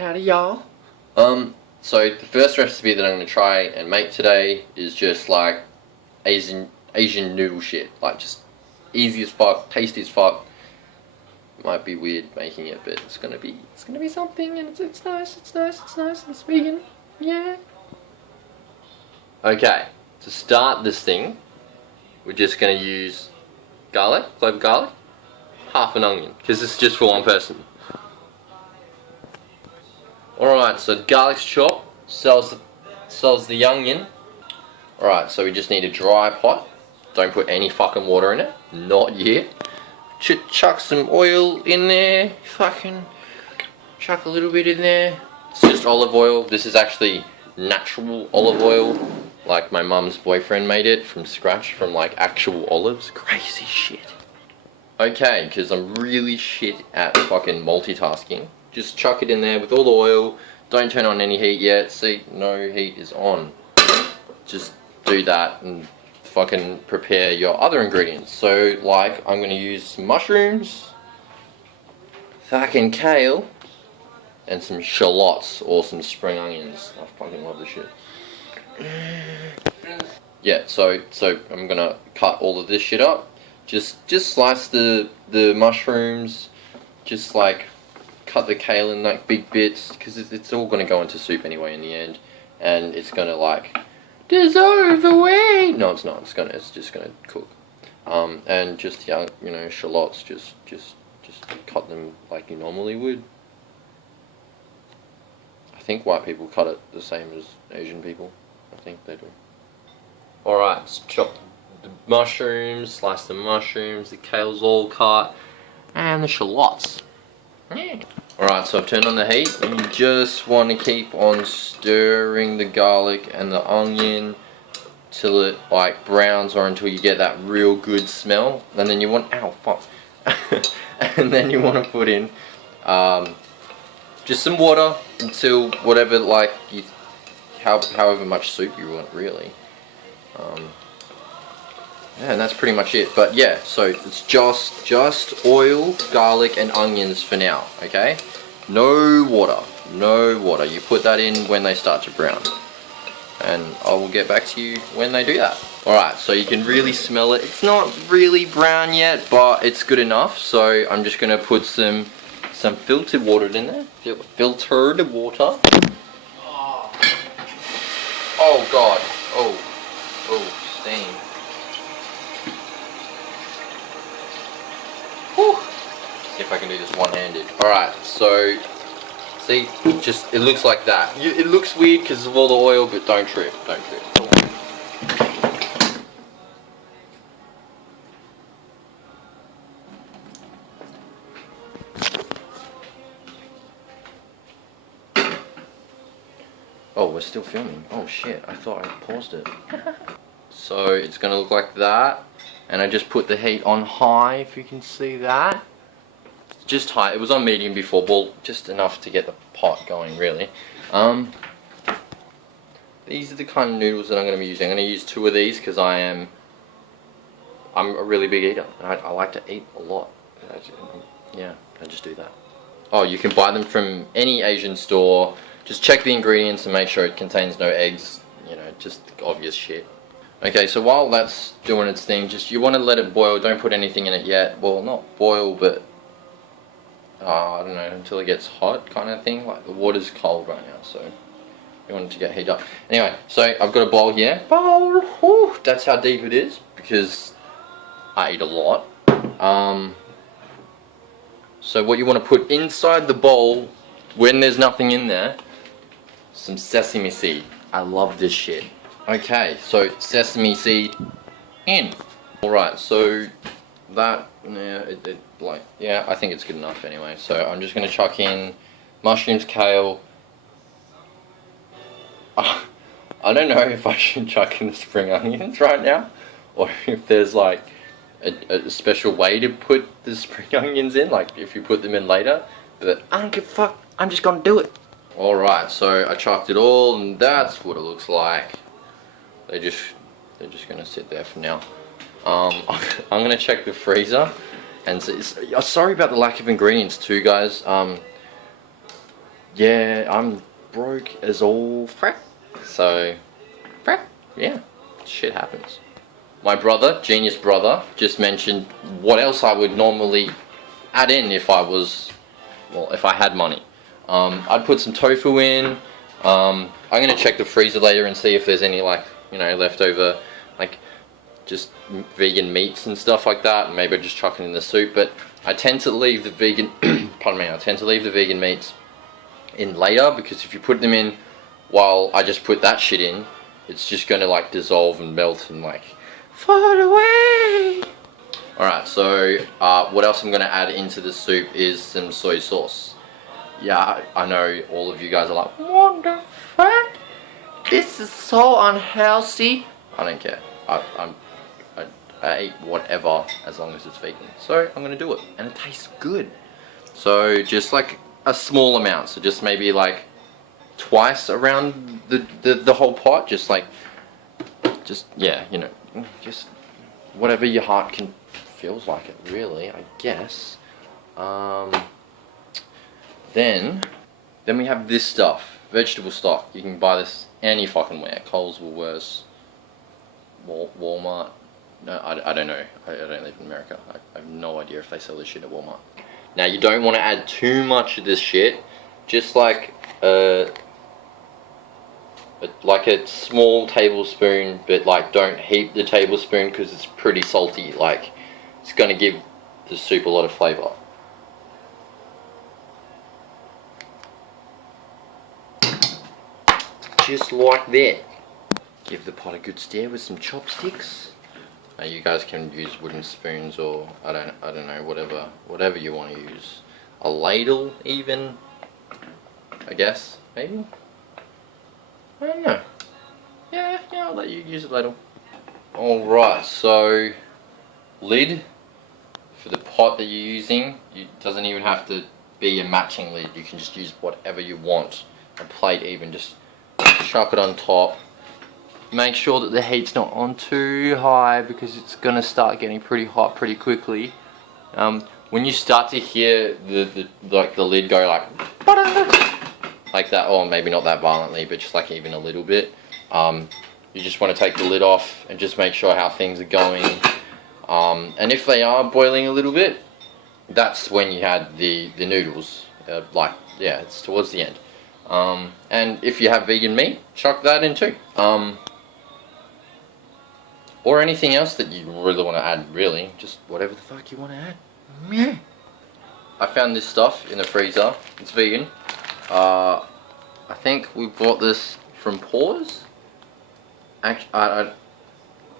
Howdy y'all. So the first recipe that I'm going to try and make today is just like Asian noodle shit. Like just easy as fuck, tasty as fuck. Might be weird making it, but it's gonna be something, and it's nice, it's vegan, yeah. Okay, to start this thing, we're just gonna use garlic, clove of garlic, half an onion, because this is just for one person. Alright, so garlic's chopped, sells the onion. Alright, so we just need a dry pot. Don't put any fucking water in it, not yet. Chuck some oil in there, fucking chuck a little bit in there. It's just olive oil. This is actually natural olive oil, like my mum's boyfriend made it from scratch, from like actual olives. Crazy shit. Okay, because I'm really shit at fucking multitasking. Just chuck it in there with all the oil. Don't turn on any heat yet. See, no heat is on. Just do that and fucking prepare your other ingredients. So like I'm gonna use some mushrooms, fucking kale, and some shallots or some spring onions. I fucking love this shit. Yeah, so I'm gonna cut all of this shit up. Just slice the mushrooms, just like cut the kale in like big bits, because it's all gonna go into soup anyway in the end, and it's gonna like dissolve away. No, it's not. It's just gonna cook. And just young, shallots. Just cut them like you normally would. I think white people cut it the same as Asian people. I think they do. All right, let's chop the mushrooms. Slice the mushrooms. The kale's all cut, and the shallots. Yeah. Alright, so I've turned on the heat, and you just want to keep on stirring the garlic and the onion till it like browns, or until you get that real good smell. And then you want, ow fuck, and then you want to put in just some water until whatever, like however much soup you want really. Yeah, and that's pretty much it. But yeah, so it's just oil, garlic, and onions for now, okay? No water, no water. You put that in when they start to brown. And I will get back to you when they do that. Alright, so you can really smell it. It's not really brown yet, but it's good enough. So I'm just going to put some filtered water in there. Filtered water. Oh god. Oh, steam. Whew. See if I can do this one-handed. Alright, so see, it looks like that. It looks weird because of all the oil, but don't trip. Oh, we're still filming. Oh shit, I thought I paused it. So it's gonna look like that. And I just put the heat on high, if you can see that. Just high. It was on medium before, well, just enough to get the pot going, really. These are the kind of noodles that I'm going to be using. I'm going to use 2 of these because I'm a really big eater, and I like to eat a lot. Yeah, I just do that. Oh, you can buy them from any Asian store. Just check the ingredients and make sure it contains no eggs. Just obvious shit. Okay, so while that's doing its thing, you want to let it boil. Don't put anything in it yet. Well, not boil, but I don't know, until it gets hot kind of thing. Like the water's cold right now, so you want it to get heated up. Anyway, so I've got a bowl here. Bowl! Whew, that's how deep it is, because I eat a lot. So what you want to put inside the bowl, when there's nothing in there, some sesame seed. I love this shit. Okay, so sesame seed in. Alright, so that, yeah, I think it's good enough anyway. So I'm just going to chuck in mushrooms, kale. I don't know if I should chuck in the spring onions right now, or if there's like a special way to put the spring onions in, like if you put them in later. But I don't give a fuck, I'm just going to do it. Alright, so I chucked it all, and that's what it looks like. They're just gonna sit there for now. I'm gonna check the freezer, and sorry about the lack of ingredients too, guys. yeah, I'm broke as all frack. So, frack, yeah, shit happens. My brother, genius brother, just mentioned what else I would normally add in if I was, well, if I had money. I'd put some tofu in. I'm gonna check the freezer later and see if there's any, like, you know, leftover, like, just vegan meats and stuff like that. Maybe I'd just chuck it in the soup. But I tend to leave the vegan, pardon me, I tend to leave the vegan meats in later, because if you put them in while I just put that shit in, it's just gonna like dissolve and melt and like fall away. Alright, so what else I'm gonna add into the soup is some soy sauce. Yeah, I know all of you guys are like, what the fuck? This is so unhealthy. I don't care. I eat whatever as long as it's vegan. So I'm gonna do it, and it tastes good. So just like a small amount, so just maybe like twice around the whole pot, just like, just, yeah, you know, just whatever your heart can, feels like it, really, I guess. Then we have this stuff, vegetable stock. You can buy this any fucking where, Coles, Woolworths, Walmart. No, I don't know. I don't live in America. I have no idea if they sell this shit at Walmart. Now, you don't want to add too much of this shit. Just like a small tablespoon, but like don't heap the tablespoon because it's pretty salty. Like, it's gonna give the soup a lot of flavor. Just like that. Give the pot a good stir with some chopsticks. Now you guys can use wooden spoons, or I don't know, whatever you want to use. A ladle even, I guess, maybe. I don't know. Yeah, I'll let you use a ladle. Alright, so lid for the pot that you're using. It doesn't even have to be a matching lid. You can just use whatever you want. A plate even, just chuck it on top. Make sure that the heat's not on too high, because it's gonna start getting pretty hot pretty quickly. When you start to hear the lid go like that, or maybe not that violently, but just like even a little bit, you just want to take the lid off and just make sure how things are going. And if they are boiling a little bit, that's when you had the noodles. Yeah, it's towards the end. And if you have vegan meat, chuck that in too. Or anything else that you really want to add, really. Just whatever the fuck you want to add. Yeah. I found this stuff in the freezer. It's vegan. I think we bought this from Paws. Actually,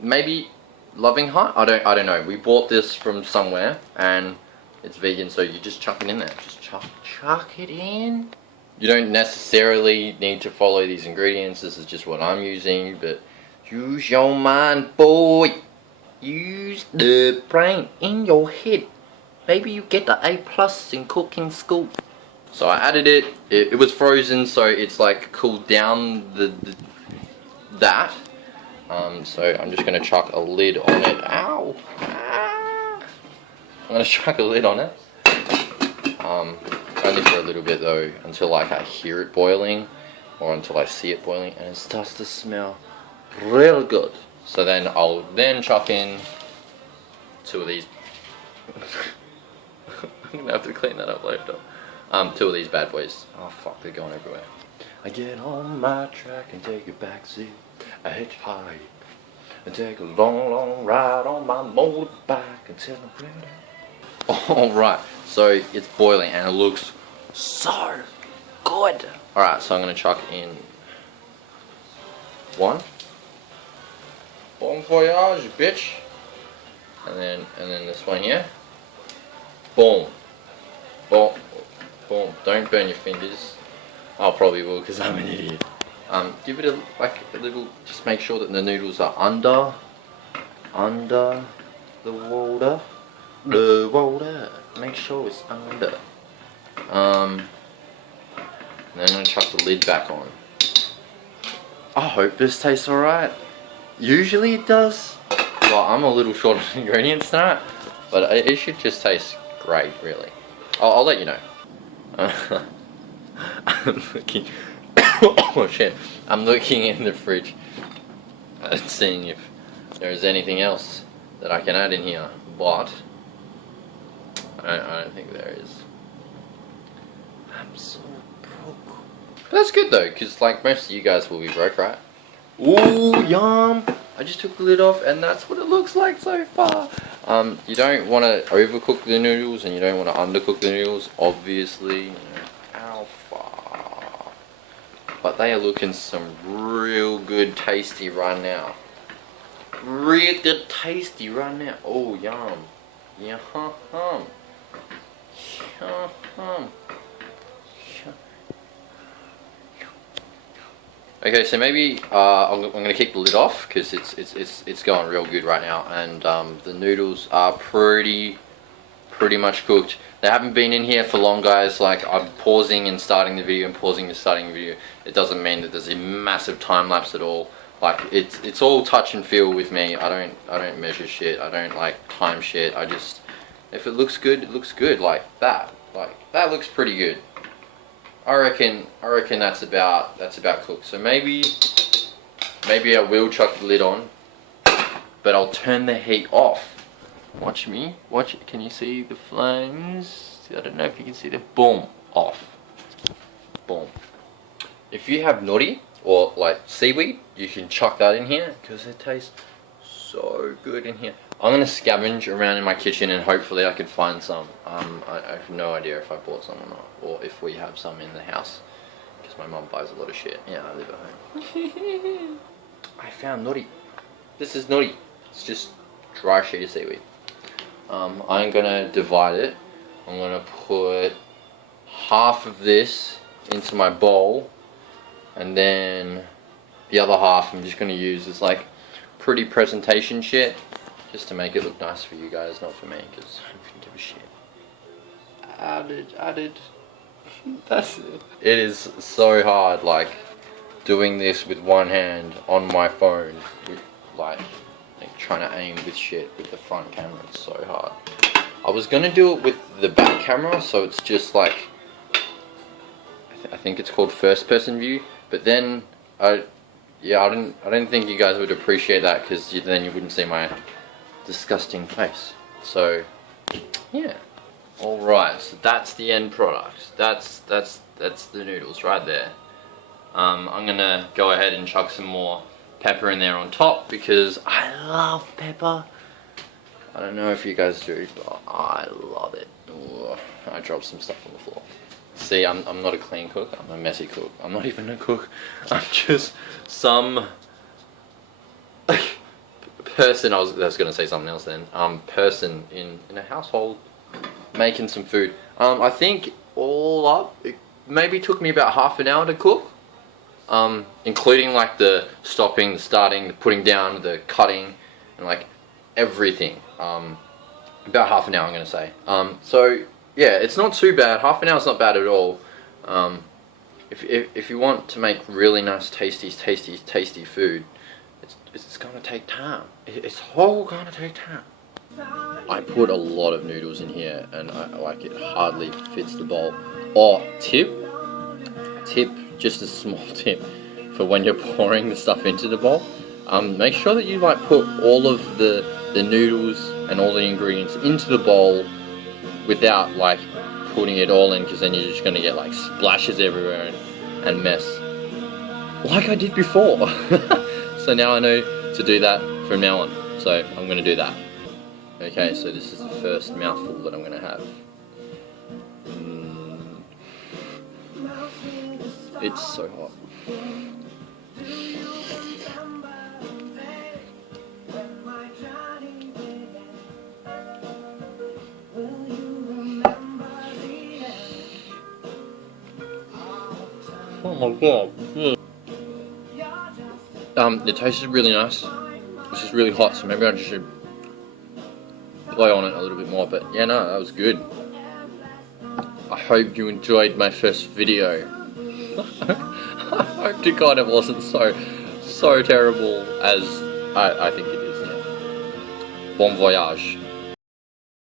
maybe Loving Heart? I don't know. We bought this from somewhere, and it's vegan, so you just chuck it in there. Just chuck it in. You don't necessarily need to follow these ingredients. This is just what I'm using, but use your mind, boy. Use the brain in your head. Maybe you get the A+ in cooking school. So I added it. It was frozen, so it's like cooled down that. So I'm just gonna chuck a lid on it. Ow! Ah. I'm gonna chuck a lid on it. Only for a little bit though, until like I hear it boiling, or until I see it boiling, and it starts to smell real good. So then I'll chuck in 2 of these. I'm gonna have to clean that up later. 2 of these bad boys. Oh fuck, they're going everywhere. I get on my track and take a backseat. I hitchhike and take a long, long ride on my motorbike until I'm ready. Alright, so it's boiling and it looks so good. Alright, so I'm gonna chuck in 1. Bon voyage, bitch. And then this one here. Boom. Boom. Boom. Don't burn your fingers. I probably will, because I'm an idiot. Give it a little, just make sure that the noodles are under the water. The water. Make sure it's under. And then I'm gonna chuck the lid back on. I hope this tastes alright. Usually it does. Well, I'm a little short on ingredients tonight, but it should just taste great, really. I'll let you know. I'm looking. Oh shit! I'm looking in the fridge and seeing if there is anything else that I can add in here, but I don't think there is. I'm so broke. But that's good though, because like most of you guys will be broke, right? Ooh, yum! I just took the lid off and that's what it looks like so far. You don't want to overcook the noodles and you don't want to undercook the noodles, obviously. Alpha. But they are looking some real good tasty right now. Real good tasty right now. Oh, yum. Yum. Yum. Okay, so maybe I'm gonna keep the lid off because it's going real good right now, and the noodles are pretty much cooked. They haven't been in here for long, guys. Like, I'm pausing and starting the video and pausing and starting the video. It doesn't mean that there's a massive time lapse at all. Like, it's all touch and feel with me. I don't measure shit. I don't like time shit. I just, if it looks good, it looks good. Like that. Like that looks pretty good. I reckon that's about cooked. So maybe I will chuck the lid on, but I'll turn the heat off. Watch me. Watch it. Can you see the flames? I don't know if you can see the boom off. Boom. If you have nori or like seaweed, you can chuck that in here because it tastes so good in here. I'm gonna scavenge around in my kitchen and hopefully I can find some. I have no idea if I bought some or not, or if we have some in the house, because my mum buys a lot of shit. Yeah, I live at home. I found nori. This is nori. It's just dry sheet of seaweed. I'm gonna divide it. I'm gonna put half of this into my bowl, and then the other half I'm just gonna use as like pretty presentation shit. Just to make it look nice for you guys, not for me, because I couldn't give a shit. Added. That's it. It is so hard, like, doing this with one hand on my phone, with, like trying to aim with shit with the front camera. It's so hard. I was gonna do it with the back camera, so it's just like, I think it's called first person view, but then, I didn't think you guys would appreciate that, because then you wouldn't see my disgusting face. So yeah, alright, so that's the end product. That's the noodles right there. I'm gonna go ahead and chuck some more pepper in there on top because I love pepper. I don't know if you guys do, but I love it. Ooh, I dropped some stuff on the floor. See, I'm not a clean cook, I'm a messy cook. I'm not even a cook, I'm just some person, I was going to say something else then, person in a household making some food. I think all up, it maybe took me about half an hour to cook, including like the stopping, the starting, the putting down, the cutting, and like everything. About half an hour I'm going to say. So yeah, it's not too bad. Half an hour is not bad at all. If you want to make really nice tasty food, it's gonna take time. It's all gonna take time. I put a lot of noodles in here and like it hardly fits the bowl. Or tip, just a small tip for when you're pouring the stuff into the bowl. Make sure that you like put all of the noodles and all the ingredients into the bowl without like putting it all in, because then you're just gonna get like splashes everywhere and mess. Like I did before. So now I know to do that from now on. So I'm going to do that. Okay, so this is the first mouthful that I'm going to have. It's so hot. Oh my god. It tasted really nice. It's just really hot, so maybe I just should blow on it a little bit more. But yeah, no, that was good. I hope you enjoyed my first video. I hope to God it wasn't so terrible as I think it is. Yeah. Bon voyage.